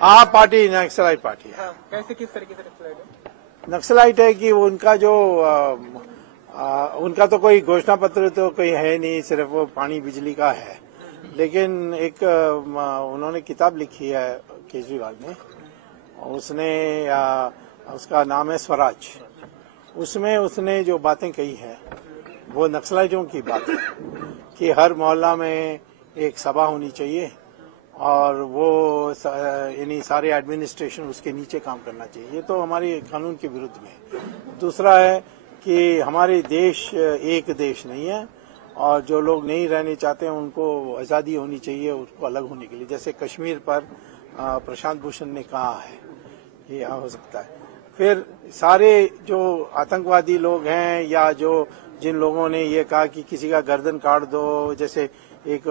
आप party naxalite party है। कैसे, किस तरीके से नक्सलाइट है? नक्सलाइट है कि उनका जो उनका तो कोई घोषणा पत्र तो कोई है नहीं, सिर्फ वो पानी बिजली का है। लेकिन एक उन्होंने किताब लिखी है केजरीवाल ने, उसने उसका नाम है स्वराज। उसमें उसने जो बातें कही है वो नक्सलाइटों की बात है कि हर मोहल्ला में एक सभा होनी चाहिए और वो यानी सारे एडमिनिस्ट्रेशन उसके नीचे काम करना चाहिए। ये तो हमारे कानून के विरुद्ध में है। दूसरा है कि हमारे देश एक देश नहीं है और जो लोग नहीं रहने चाहते हैं उनको आज़ादी होनी चाहिए उसको अलग होने के लिए। जैसे कश्मीर पर प्रशांत भूषण ने कहा है, ये हो सकता है। फिर सारे जो आतंकवादी लोग हैं या जो जिन लोगों ने ये कहा कि किसी का गर्दन काट दो, जैसे एक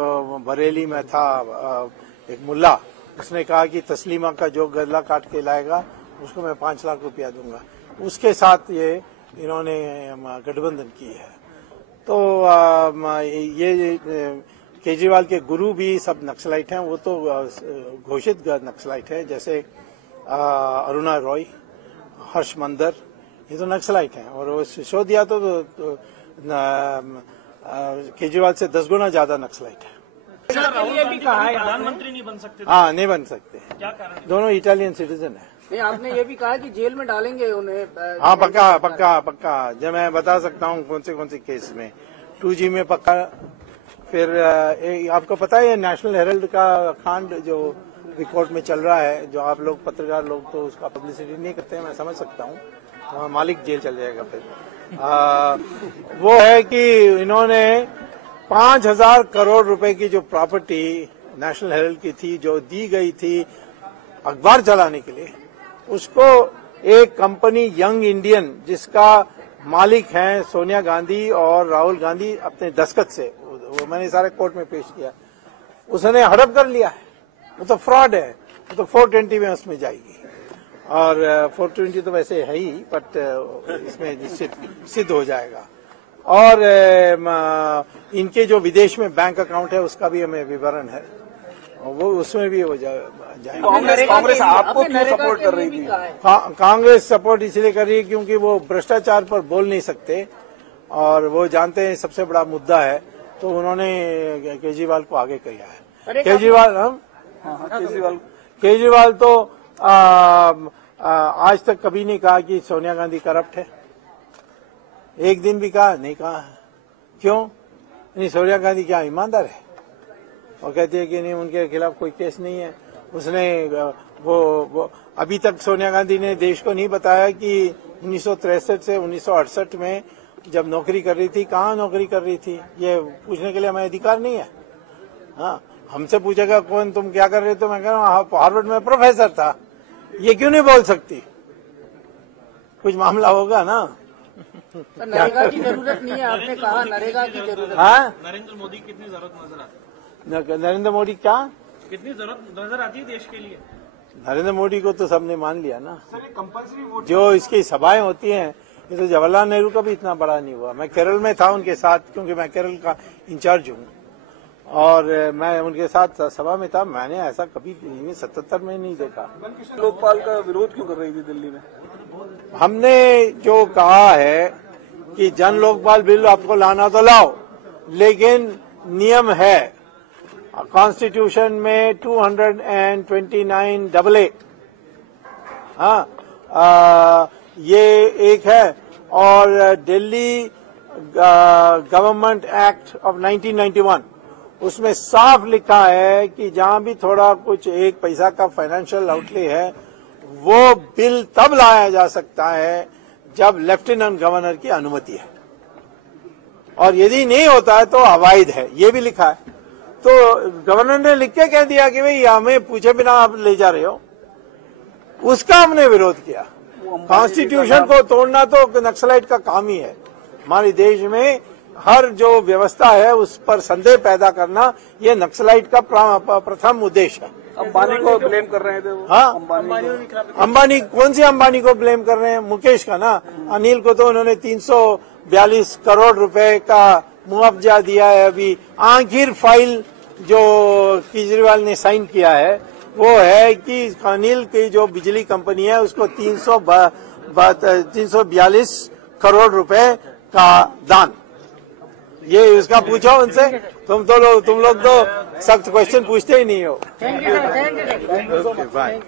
बरेली में था एक मुल्ला, उसने कहा कि तस्लीमा का जो गला काट के लाएगा उसको मैं 5 लाख रुपया दूंगा। उसके साथ ये इन्होंने गठबंधन की है। तो ये केजरीवाल के गुरु भी सब नक्सलाइट हैं, वो तो घोषित नक्सलाइट है, जैसे अरुणा रॉय, हर्ष मंदर, ये तो नक्सलाइट हैं। और वो सिसोदिया तो केजरीवाल से 10 गुना ज्यादा नक्सलाइट है। ये भी कहा है प्रधानमंत्री नहीं बन सकते। हाँ, नहीं बन सकते। क्या कारण? दोनों इटालियन सिटीजन है। नहीं, आपने ये भी कहा कि जेल में डालेंगे उन्हें। हाँ, पक्का पक्का पक्का। जब मैं बता सकता हूँ कौन से केस में। 2G में पक्का। फिर आपको पता है नेशनल हेरल्ड का कांड जो कोर्ट में चल रहा है, जो आप लोग पत्रकार लोग तो उसका पब्लिसिटी नहीं करते हैं, मैं समझ सकता हूँ। तो मालिक जेल चल जाएगा फिर। वो है कि इन्होंने 5,000 करोड़ रुपए की जो प्रॉपर्टी नेशनल हेरल्ड की थी, जो दी गई थी अखबार चलाने के लिए, उसको एक कंपनी यंग इंडियन जिसका मालिक हैं सोनिया गांधी और राहुल गांधी अपने दस्तखत से, वो मैंने सारे कोर्ट में पेश किया, उसने हड़प कर लिया है। वो तो फ्रॉड है। वो तो 420 में उसमें जाएगी और 420 तो वैसे है ही, बट इसमें निश्चित सिद्ध हो जाएगा। और इनके जो विदेश में बैंक अकाउंट है उसका भी हमें विवरण है, वो उसमें भी हो जाएगा। कांग्रेस आपको क्यों सपोर्ट कर रही थी? कांग्रेस सपोर्ट इसलिए कर रही है क्योंकि वो भ्रष्टाचार पर बोल नहीं सकते और वो जानते हैं सबसे बड़ा मुद्दा है, तो उन्होंने केजरीवाल को आगे किया है। केजरीवाल तो आज तक कभी नहीं कहा कि सोनिया गांधी करप्ट है। एक दिन भी कहा नहीं कहा। क्यों नहीं? सोनिया गांधी क्या ईमानदार है? और कहती है कि नहीं उनके खिलाफ कोई केस नहीं है। उसने वो अभी तक सोनिया गांधी ने देश को नहीं बताया कि 1963 से 1968 में जब नौकरी कर रही थी कहाँ नौकरी कर रही थी, ये पूछने के लिए हमें अधिकार नहीं है। हाँ, हमसे पूछेगा कौन तुम क्या कर रहे हो, तो मैं कह रहा हूँ हार्वर्ड में प्रोफेसर था। ये क्यों नहीं बोल सकती? कुछ मामला होगा ना। नरेगा की जरूरत नहीं है, आपने कहा नरेगा की जरूरत। हाँ, नरेंद्र मोदी की कितनी जरूरत नजर आती है? नरेंद्र मोदी क्या कितनी जरूरत नजर आती है देश के लिए? नरेंद्र मोदी को तो सबने मान लिया ना। जो इसकी सभाएं होती हैं, ये तो जवाहरलाल नेहरू का भी इतना बड़ा नहीं हुआ। मैं केरल में था उनके साथ, क्योंकि मैं केरल का इंचार्ज हूँ और मैं उनके साथ सभा में था। मैंने ऐसा कभी 77 में नहीं देखा। लोकपाल का विरोध क्यों कर रही थी दिल्ली में? हमने जो कहा है कि जन लोकपाल बिल आपको लाना तो लाओ, लेकिन नियम है कॉन्स्टिट्यूशन में 229 AA। हाँ, ये एक है। और दिल्ली गवर्नमेंट एक्ट ऑफ 1991 उसमें साफ लिखा है कि जहां भी थोड़ा कुछ एक पैसा का फाइनेंशियल आउटले है, वो बिल तब लाया जा सकता है जब लेफ्टिनेंट गवर्नर की अनुमति है, और यदि नहीं होता है तो अवैध है। ये भी लिखा है। तो गवर्नर ने लिख के कह दिया कि भाई हमें पूछे बिना आप ले जा रहे हो, उसका हमने विरोध किया। कॉन्स्टिट्यूशन को तोड़ना तो नक्सलाइट का काम ही है। हमारे देश में हर जो व्यवस्था है उस पर संदेह पैदा करना, ये नक्सलाइट का प्रथम उद्देश्य है। अंबानी को ब्लेम कर रहे थे वो। हाँ, अंबानी कौन सी अंबानी को ब्लेम कर रहे हैं? मुकेश का ना। अनिल को तो उन्होंने 342 करोड़ रुपए का मुआवजा दिया है। अभी आखिर फाइल जो केजरीवाल ने साइन किया है, वो है कि अनिल की जो बिजली कंपनी है उसको 342 करोड़ रुपए का दान। ये उसका पूछो उनसे। तुम लोग तो सख्त क्वेश्चन पूछते ही नहीं हो। Thank you sir, thank you. Okay bye.